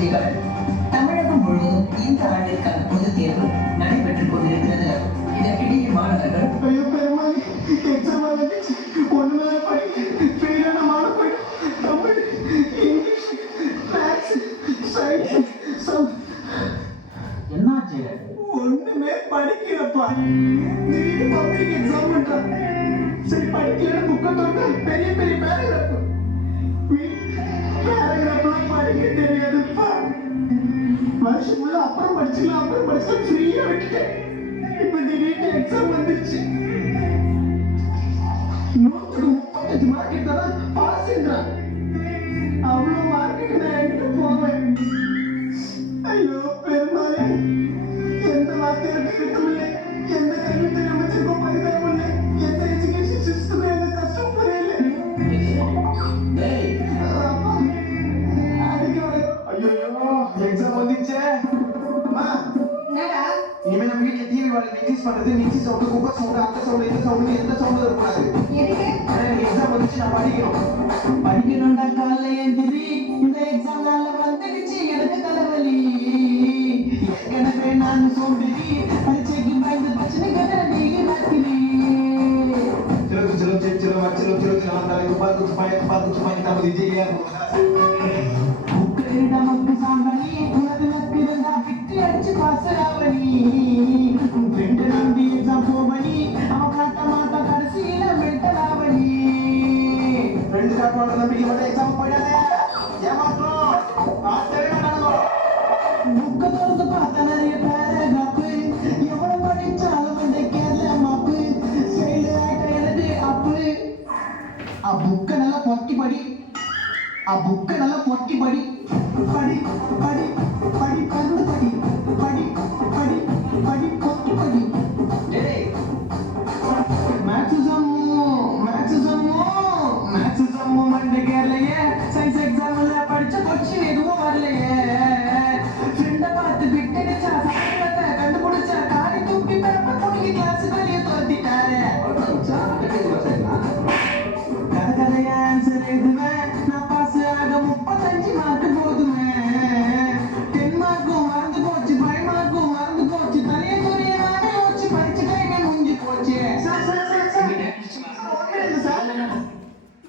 செய்திகள். தமிழகம் முழுவதும் இந்த ஆண்டிற்கான பொதுத் தேர்வு நடைபெற்றுக் கொண்டிருக்கிறது. இதற்கிடையே மாணவர்கள் என்னாச்சு? ஒண்ணுமே படிக்கிறப்பா. திடீர்னு பப்ளிக் எக்ஸாம் பண்றாங்க. சரி படிக்கலன்னு புக்கை தொட்டா பெரிய பெரிய பேராகிராஃப். பேராகிராஃப்லாம் படிக்க தெரியாதுப்பா. வருஷம் ஃபுல்லா அப்புறம் படிச்சுக்கலாம் ஃப்ரீயா விட்டுட்டேன். இப்ப திடீர்னு எக்ஸாம் வந்துருச்சு. 135 மார்க் எடுத்தாதான் பாஸ்ன்றான். அவ்வளவு மார்க்குக்கு நான் எங்கிட்ட போவேன்? ஐயோ பெருமாளே, எந்த வார்த்தையும் கேட்கவில்லை, எந்த கல்வித்துறை அமைச்சருக்கும் படித்தரவில்லை, எந்த எஜுகேஷன் சிஸ்டமும் எந்த கஷ்டம் புரியல. அப்பா அடிக்க ஐயோ எக்ஸாம் வந்துச்சே. இனிமே நம்ம வீட்டுல டிவி வாழை மிக்ஸ் பண்றது, மிக்சி சவுண்டு, குக்கர் சவுண்டு, அந்த சவுண்டு, இந்த சவுண்டு, எந்த சவுண்டு இருக்கக்கூடாது. எக்ஸாம் வந்துச்சு, நான் படிக்கணும்டா. காலைல எந்திரி, இந்த எக்ஸாம் நாள்ல வந்துடுச்சு எனக்கு தலைவலி. ஏற்கனவே நான் சோம்பேறி, பரீட்சைக்கு பயந்து பிரச்சனைகளை நீங்க நடத்தினி. நமக்கு சாம்பனி உனக்கு நத்திருந்தா விட்டு அடிச்சு பாசராவணி. ஃப்ரெண்டு நம்பி எக்ஸாம் போவனி, அவன் காட்ட மாட்டா கடைசியில மெட்டலாவணி. ஃப்ரெண்டு காட்டோட நம்பிக்கை மட்டும் எக்ஸாம் போயிடாதே, ஏமாற்றோம். புக்கை திறந்து பார்த்தா நிறைய பேராகிராஃப், எவ்வளவு படிச்சாலும் இந்த கேரள மாப்பு. செயல் ஆயிட்ட எனது அப்பு. புக்கை நல்லா பொட்டி படி, புக்கை நல்லா பொட்டி படி படி படி